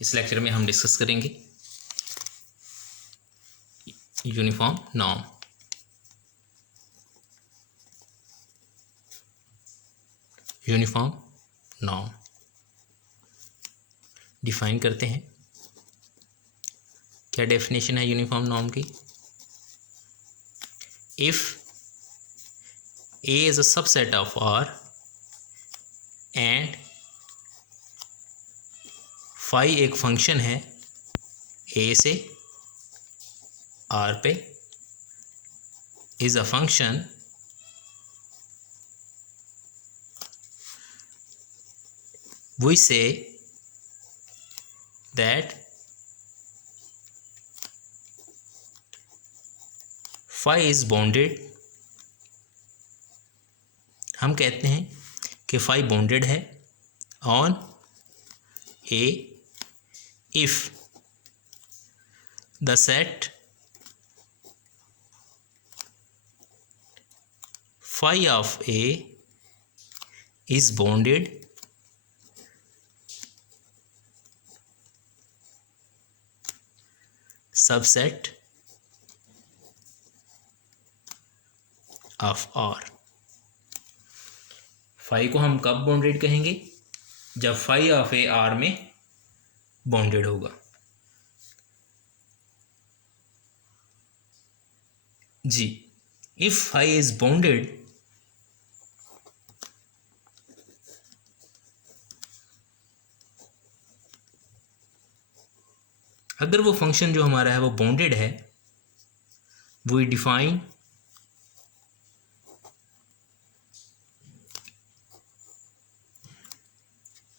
इस लेक्चर में हम डिस्कस करेंगे uniform norm. Uniform norm define करते हैं। क्या डेफिनेशन है यूनिफॉर्म नॉर्म की? If A is a subset of R and phi एक फंक्शन है A से R पे, is a function we say that phi is bounded। हम कहते हैं कि phi bounded है on A if the set phi of A is bounded subset of R। Phi को हम कब बाउंडेड कहेंगे? जब फाई ऑफ ए आर में बाउंडेड होगा। जी, इफ फाई इज बाउंडेड अगर वो फंक्शन जो हमारा है वो बाउंडेड है, we define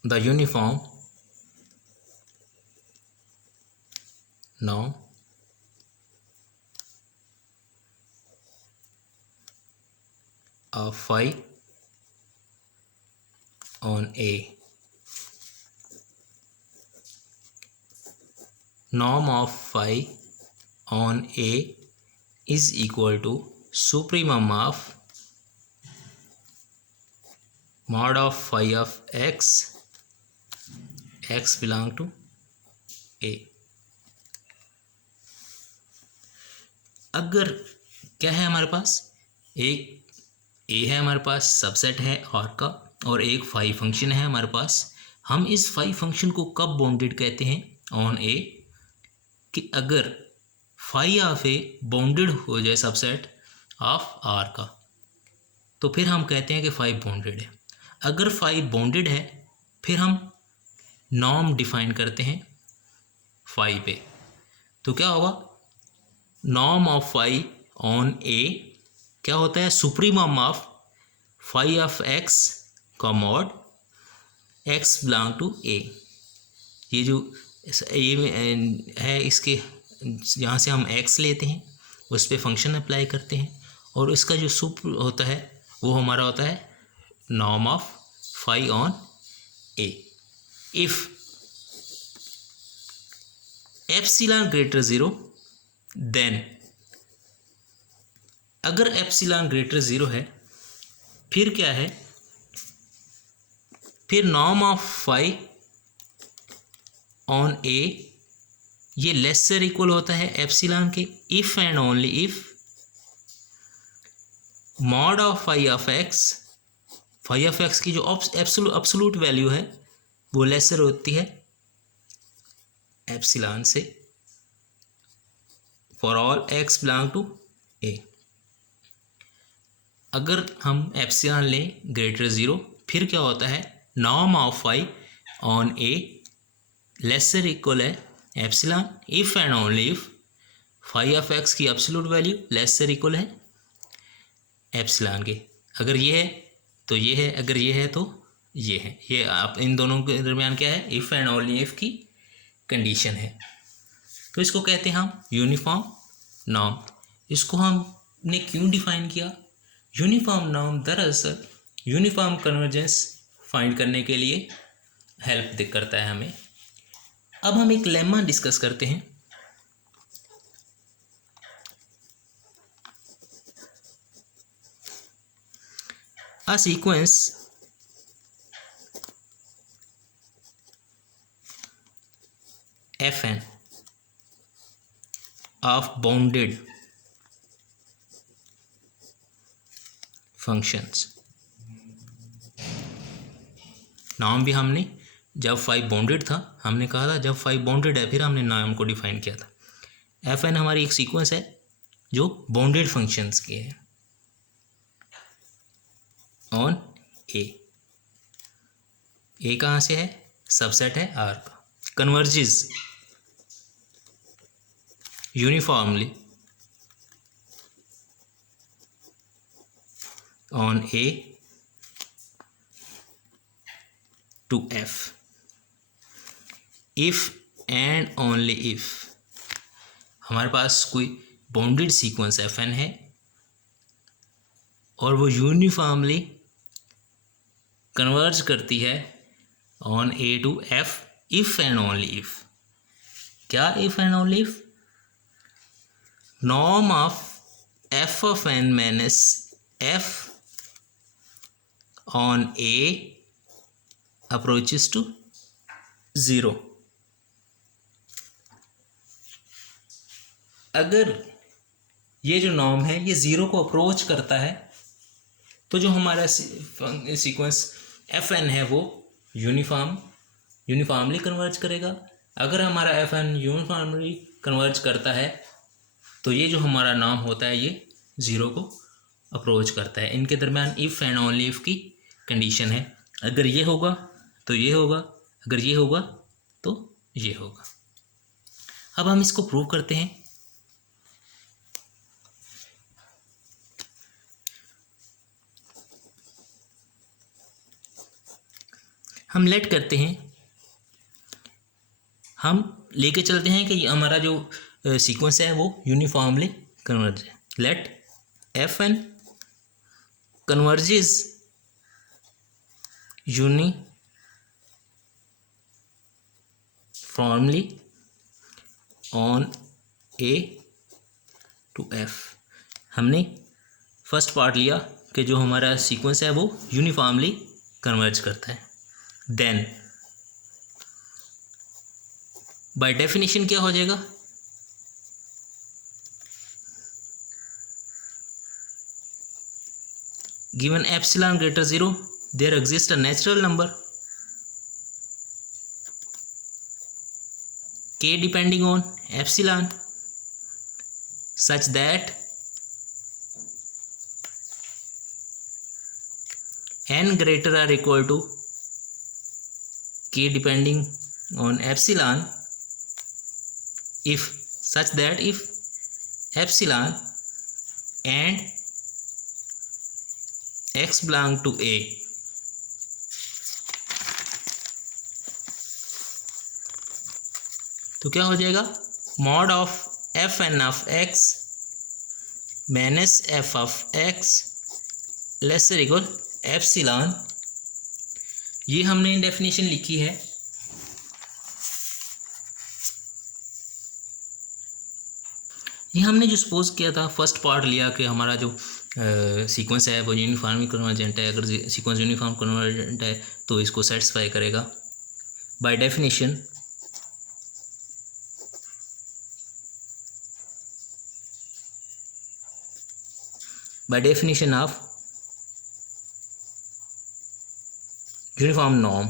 the uniform norm of phi on A। norm of phi on A is equal to supremum of mod of phi of x belong to A। अगर क्या है हमारे पास, एक A है हमारे पास, सबसेट है R का, और एक फाई फंक्शन है हमारे पास। हम इस फाई फंक्शन को कब बाउंडेड कहते हैं? ऑन A, कि अगर फाई ऑफ A बाउंडेड हो जाए सबसेट ऑफ R का, तो फिर हम कहते हैं कि फाई बाउंडेड है। अगर फाई बाउंडेड है फिर हम नॉर्म डिफाइन करते हैं फाई पे। तो क्या होगा? Norm of phi on A क्या होता है? Supremum of phi of x का mod x belong to A. ये जो ए है, इसके यहाँ से हम एक्स लेते हैं, उस पर फंक्शन अप्लाई करते हैं, और इसका जो सुप्र होता है वो हमारा होता है norm of phi on A. If epsilon greater 0 then, अगर एप्सिलॉन ग्रेटर 0 है फिर क्या है? फिर norm of phi on A ये लेसर इक्वल होता है एप्सिलॉन के, if and only if mod of phi of x की जो एब्सोल्यूट वैल्यू है वो लेसर होती है एप्सिलॉन से, for all X belong to A. अगर हम एप्सिलॉन लें ग्रेटर 0, फिर क्या होता है? Norm of phi on A lesser equal है epsilon, if and only if phi of x की एब्सोल्यूट वैल्यू लेसर इक्वल है एप्सिलॉन के। अगर ये है तो ये है, अगर ये है तो ये है। ये आप इन दोनों के दरमियान क्या है? इफ एंड ओनली इफ की कंडीशन है। तो इसको कहते हैं हम यूनिफॉर्म नॉर्म। इसको हमने क्यों डिफाइन किया? यूनिफॉर्म नॉर्म दरअसल यूनिफॉर्म कन्वर्जेंस फाइंड करने के लिए हेल्प करता है हमें। अब हम एक लेमा डिस्कस करते हैं। A sequence f N of bounded functions. नाम भी हमने जब फाइव बाउंडेड था हमने कहा था, जब फाइव बाउंडेड है फिर हमने नाम को डिफाइन किया था। एफ एन हमारी एक सीक्वेंस है जो बाउंडेड फंक्शंस की है ऑन ए कहाँ से है, सबसेट है आर का, converges uniformly on A to F if and only if हमारे पास कोई बाउंडेड सीक्वेंस एफ एन है और वो यूनिफॉर्मली कन्वर्ज करती है on A to F if and only if. क्या if and only if? Norm of F of N minus F on A approaches to zero. अगर ये जो नॉर्म है ये ज़ीरो को अप्रोच करता है तो जो हमारा सीक्वेंस एफ एन है वो यूनिफॉर्मली कन्वर्ज करेगा। अगर हमारा एफ एन यूनिफॉर्मली कन्वर्ज करता है तो ये जो हमारा नॉर्म होता है ये ज़ीरो को अप्रोच करता है। इनके दरम्यान इफ़ एंड ओनली इफ़ की कंडीशन है। अगर ये होगा तो ये होगा, अगर ये होगा तो ये होगा। अब हम इसको प्रूव करते हैं। हम लेट करते हैं, हम लेके चलते हैं कि हमारा जो सीक्वेंस है वो यूनिफॉर्मली कन्वर्ज है। Let f n converges uniformly on A to f. हमने फर्स्ट पार्ट लिया कि जो हमारा सीक्वेंस है वो यूनिफॉर्मली कन्वर्ज करता है। देन बाय डेफिनेशन क्या हो जाएगा, given epsilon greater zero there exist a natural number k depending on epsilon such that n greater or equal to k depending on epsilon if such that if epsilon and x belong to a तो क्या हो जाएगा, mod of F N of x minus F of x lesser equal epsilon. ये हमने definition लिखी है। ये हमने जो सपोज किया था, फर्स्ट पार्ट लिया कि हमारा जो सीक्वेंस है वो यूनिफॉर्मली कन्वर्जेंट है। अगर सीक्वेंस यूनिफॉर्म कन्वर्जेंट है तो इसको सेटिस्फाई करेगा by definition. By definition of uniform norm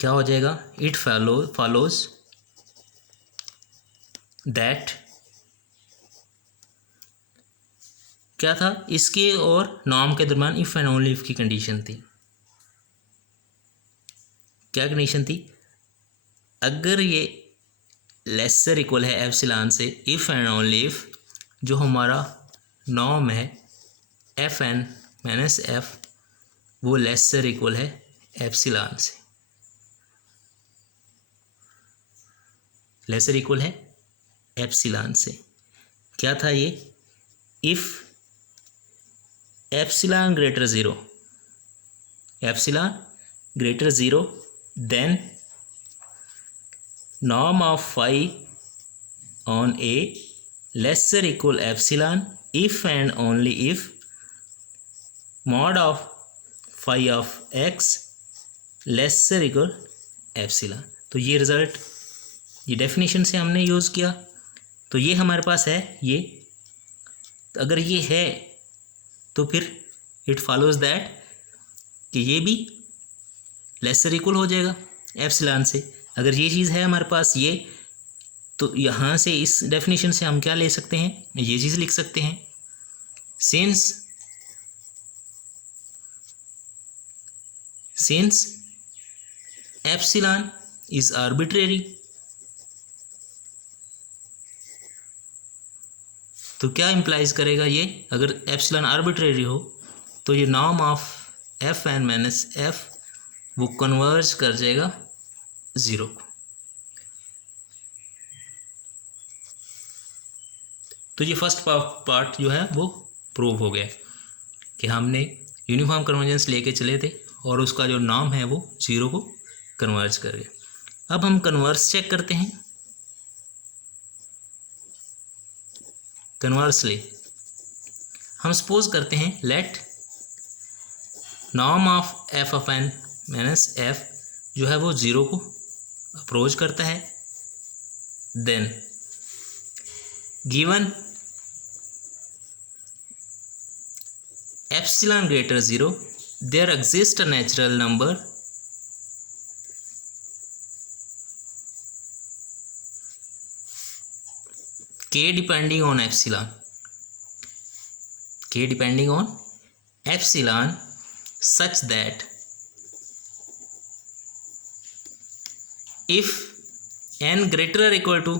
क्या हो जाएगा, इट फॉलोज दैट क्या था, इसके और नॉर्म के दरम्यान इफ एंड ओनली इफ की कंडीशन थी। क्या कंडीशन थी, अगर ये लेसर इक्वल है एप्सिलॉन से, इफ एंड ओनली इफ जो हमारा नॉर्म है एफ एन माइनस एफ वो लेसर इक्वल है एप्सिलॉन से, लेसर इक्वल है एप्सिलॉन से। क्या था ये, if epsilon greater zero, epsilon greater zero then norm of phi on a lesser equal epsilon if and only if mod of phi of x lesser equal epsilon. तो ये result ये definition से हमने use किया, तो ये हमारे पास है ये। तो अगर ये है तो फिर इट फॉलोज़ दैट कि ये भी लेसर इक्वल हो जाएगा एप्सिलॉन से। अगर ये चीज़ है हमारे पास ये, तो यहाँ से इस डेफिनेशन से हम क्या ले सकते हैं, ये चीज़ लिख सकते हैं, सिंस एप्सिलॉन इज आर्बिट्रेरी। तो क्या इम्प्लाइज करेगा ये, अगर एप्सिलॉन आर्बिट्रेरी हो तो ये norm of F N minus F वो कन्वर्ज कर जाएगा ज़ीरो को। तो ये फर्स्ट पार्ट जो है वो प्रूव हो गया कि हमने यूनिफॉर्म कन्वर्जेंस लेके चले थे और उसका जो नॉर्म है वो ज़ीरो को कन्वर्ज कर गया। अब हम कन्वर्स चेक करते हैं। कन्वर्सली हम सपोज करते हैं let norm of F of N minus F जो है वो ज़ीरो को अप्रोच करता है, then given epsilon greater zero there exist a natural number k depending on epsilon, k depending on epsilon such that if n greater or equal to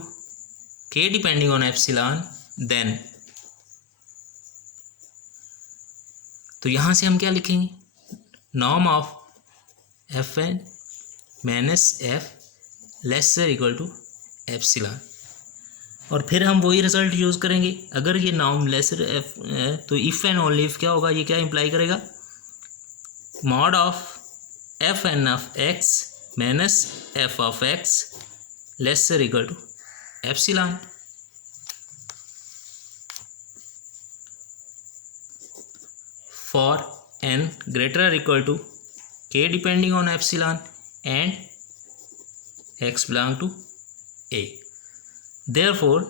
k depending on epsilon then, तो यहाँ से हम क्या लिखेंगे, norm of F N minus F lesser equal to epsilon, और फिर हम वही रिजल्ट यूज़ करेंगे। अगर ये नॉर्म लेसर एफ है तो इफ़ एंड ओनली इफ क्या होगा, ये क्या इम्प्लाई करेगा, mod of F N of x minus F of x lesser equal to epsilon. For N greater और equal to K depending on epsilon and X belong to A. Therefore,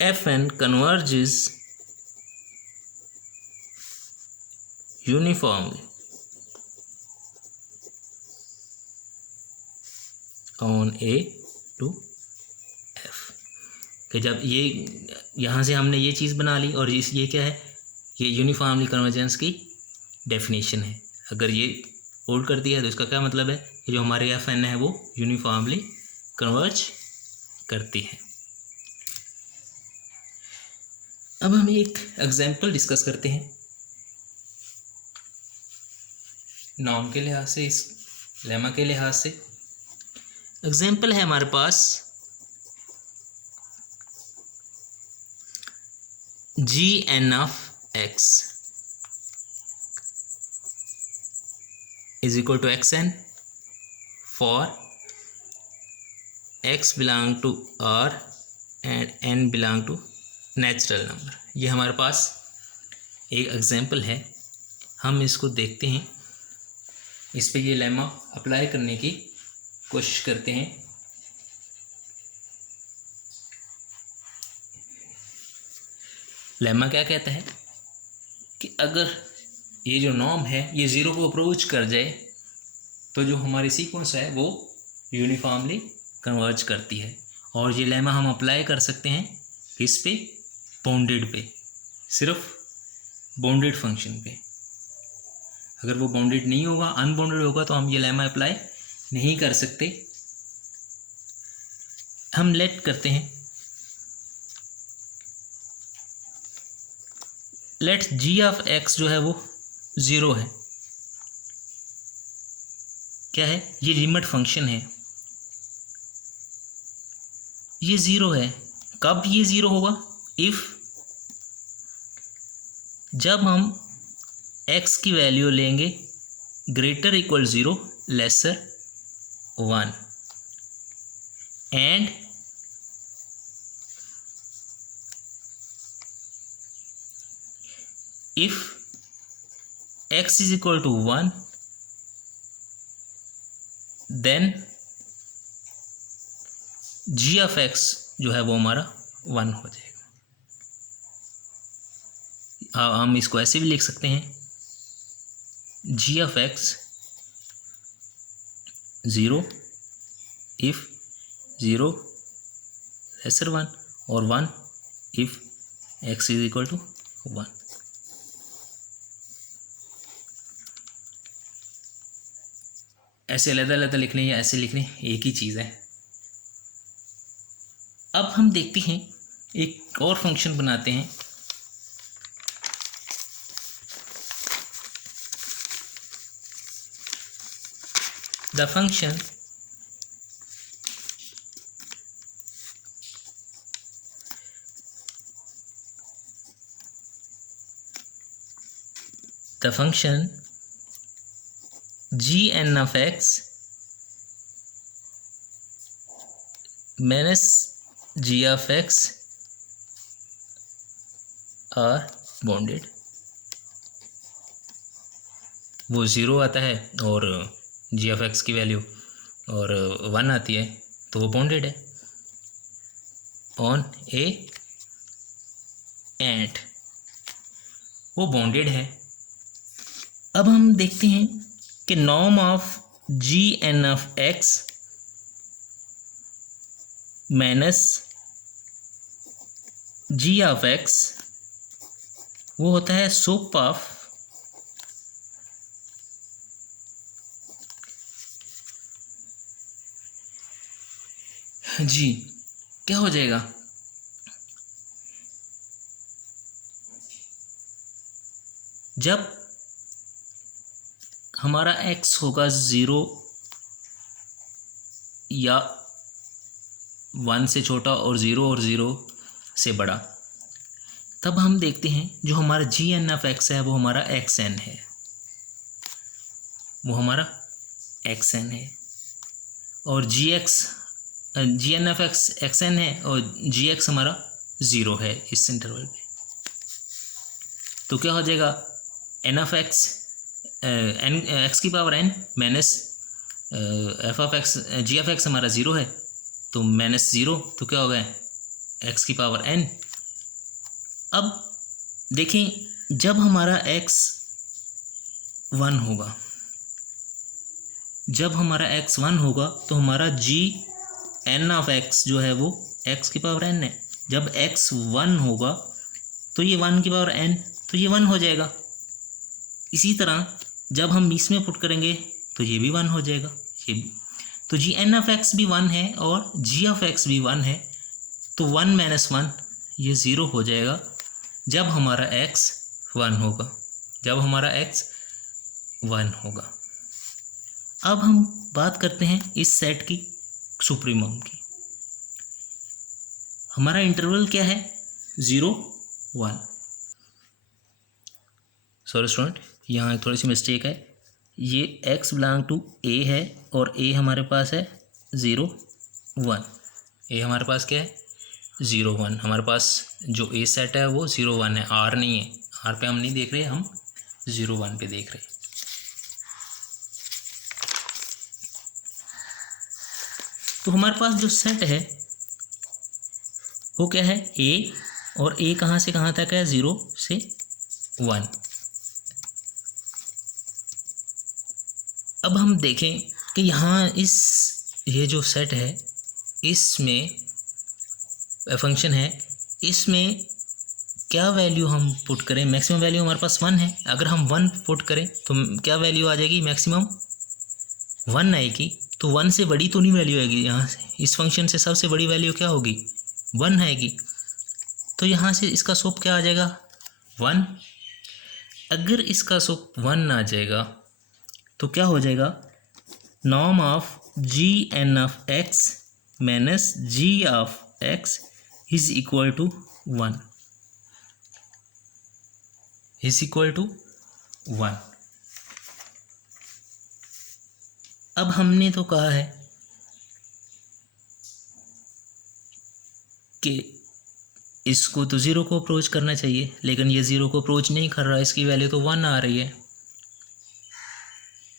Fn converges uniformly on A to F। कि जब ये यहाँ से हमने ये चीज़ बना ली और ये क्या है, ये यूनिफॉर्मली कन्वर्जेंस की डेफिनेशन है। अगर ये होल्ड करती है तो इसका क्या मतलब है कि जो हमारे एफ एन है वो यूनिफॉर्मली कन्वर्ज करती है। अब हम एक एग्जांपल डिस्कस करते हैं नॉर्म के लिहाज से, इस लेमा के लिहाज से। एग्जांपल है हमारे पास G N of X is equal to xn for x belong to R and n belong to natural number. ये हमारे पास एक एग्जांपल है, हम इसको देखते हैं, इस पे ये लेमा अप्लाई करने की कोशिश करते हैं। लेमा क्या कहता है कि अगर ये जो नॉर्म है ये ज़ीरो को अप्रोच कर जाए तो जो हमारी सीक्वेंस है वो यूनिफॉर्मली कन्वर्ज करती है। और ये लेमा हम अप्लाई कर सकते हैं किस पे, बाउंडेड पे, सिर्फ बाउंडेड फंक्शन पे। अगर वो बाउंडेड नहीं होगा, अनबाउंडेड होगा, तो हम ये लेमा अप्लाई नहीं कर सकते। हम लेट करते हैं, लेट जी ऑफ एक्स जो है वो ज़ीरो है। क्या है, ये लिमिट फंक्शन है, ये ज़ीरो है। कब ये ज़ीरो होगा, इफ़ जब हम x की वैल्यू लेंगे greater equal zero lesser one, and if x is equal to 1 then g of x जो है वो हमारा 1 हो जाएगा। हम इसको ऐसे भी लिख सकते हैं, g of x 0 if 0 lesser 1 और 1 if x is equal to 1। ऐसे अलग अलग लिखने या ऐसे लिखने एक ही चीज़ है। अब हम देखते हैं एक और फंक्शन बनाते हैं। The function gn of x minus g of x are bounded। वो 0 आता है और g of x की वैल्यू और 1 आती है तो वो बाउंडेड है ऑन ए एंड, वो बाउंडेड है। अब हम देखते हैं कि norm of G N of x minus G of X वो होता है सुप ऑफ जी। क्या हो जाएगा, जब हमारा x होगा 0 या 1 से छोटा और 0 से बड़ा, तब हम देखते हैं जो हमारा जी एन ऑफ एक्स है वो हमारा एक्स एन है, वो हमारा एक्स एन है। और G N of X X N है और जी एक्स हमारा 0 है इस इंटरवल पे। तो क्या हो जाएगा, N of X N X की power N minus F of X G of X हमारा 0 है तो माइनस 0 तो क्या होगा एक्स की पावर एन। अब देखें जब हमारा एक्स 1 होगा, जब हमारा एक्स 1 होगा तो हमारा जी एन ऑफ एक्स जो है वो एक्स की पावर एन है। जब एक्स 1 होगा तो ये 1 की पावर एन तो ये 1 हो जाएगा। इसी तरह जब हम इसमें पुट करेंगे तो ये भी 1 हो जाएगा, ये भी। तो जी एन ऑफ एक्स भी 1 है और जी ऑफ एक्स भी 1 है तो 1 माइनस 1 ये 0 हो जाएगा जब हमारा x 1 होगा, जब हमारा x 1 होगा। अब हम बात करते हैं इस सेट की सुप्रीमम की। हमारा इंटरवल क्या है 0 1। सॉरी स्टूडेंट, यहाँ थोड़ी सी मिस्टेक है, ये x बिलोंग टू a है और a हमारे पास है 0 1। a हमारे पास क्या है 0 1। हमारे पास जो a सेट है वो 0 1 है, r नहीं है। r पे हम नहीं देख रहे, हम 0 1 पे देख रहे। तो हमारे पास जो सेट है वो क्या है a, और a कहाँ से कहाँ तक है 0 से 1। अब हम देखें कि यहाँ ये जो सेट है इसमें फंक्शन है, इसमें क्या वैल्यू हम पुट करें, मैक्सिमम वैल्यू हमारे पास 1 है। अगर हम 1 पुट करें तो क्या वैल्यू आ जाएगी, मैक्सिमम 1 आएगी। तो 1 से बड़ी तो नहीं वैल्यू आएगी, यहाँ से इस फंक्शन से सबसे बड़ी वैल्यू क्या होगी 1 आएगी। तो यहाँ से इसका स्लोप क्या आ जाएगा 1। अगर इसका स्लोप 1 आ जाएगा तो क्या हो जाएगा, norm of G N of x minus G of X is equal to 1, is equal to 1। अब हमने तो कहा है कि इसको तो ज़ीरो को अप्रोच करना चाहिए, लेकिन ये ज़ीरो को अप्रोच नहीं कर रहा, इसकी वैल्यू तो 1 आ रही है।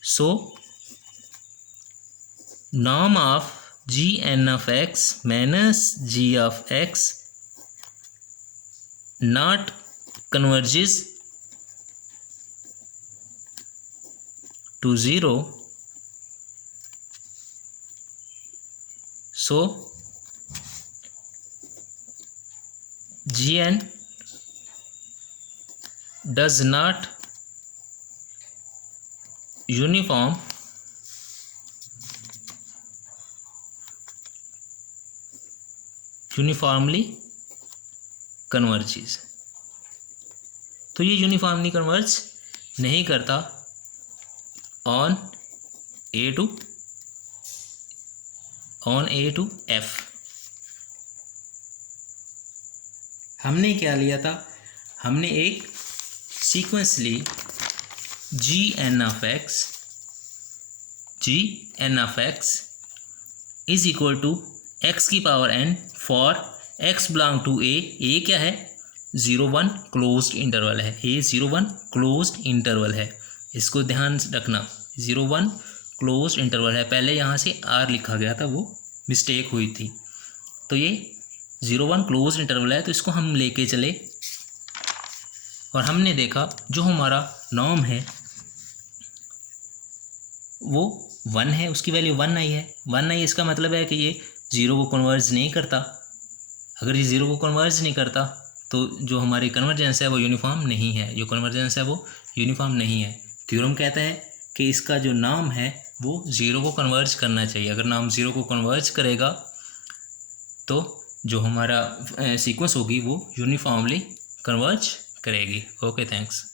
So norm of gn of x minus g of x not converges to 0, so gn does not uniformly converges। तो ये यूनिफॉर्मली कन्वर्ज नहीं करता ऑन ए टू एफ। हमने क्या लिया था, हमने एक सीक्वेंस ली gn of x is equal to x की power n for x belong to A क्या है 0-1 क्लोज्ड इंटरवल है, ए 0-1 क्लोज्ड इंटरवल है, इसको ध्यान रखना 0-1 क्लोज्ड इंटरवल है। पहले यहाँ से r लिखा गया था, वो मिस्टेक हुई थी। तो ये 0-1 क्लोज्ड इंटरवल है, तो इसको हम लेके चले और हमने देखा जो हमारा नॉर्म है वो 1 है, उसकी वैल्यू 1 आई है। 1 आई इसका मतलब है कि ये 0 को कन्वर्ज नहीं करता। अगर ये 0 को कन्वर्ज नहीं करता तो जो हमारी कन्वर्जेंस है वो यूनिफॉर्म नहीं है, जो कन्वर्जेंस है वो यूनिफॉर्म नहीं है। थ्योरम कहता है कि इसका जो नाम है वो 0 को कन्वर्ज करना चाहिए। अगर नाम 0 को कन्वर्ज करेगा तो जो हमारा सीक्वेंस होगी वो यूनिफॉर्मली कन्वर्ज करेगी। Okay, thanks.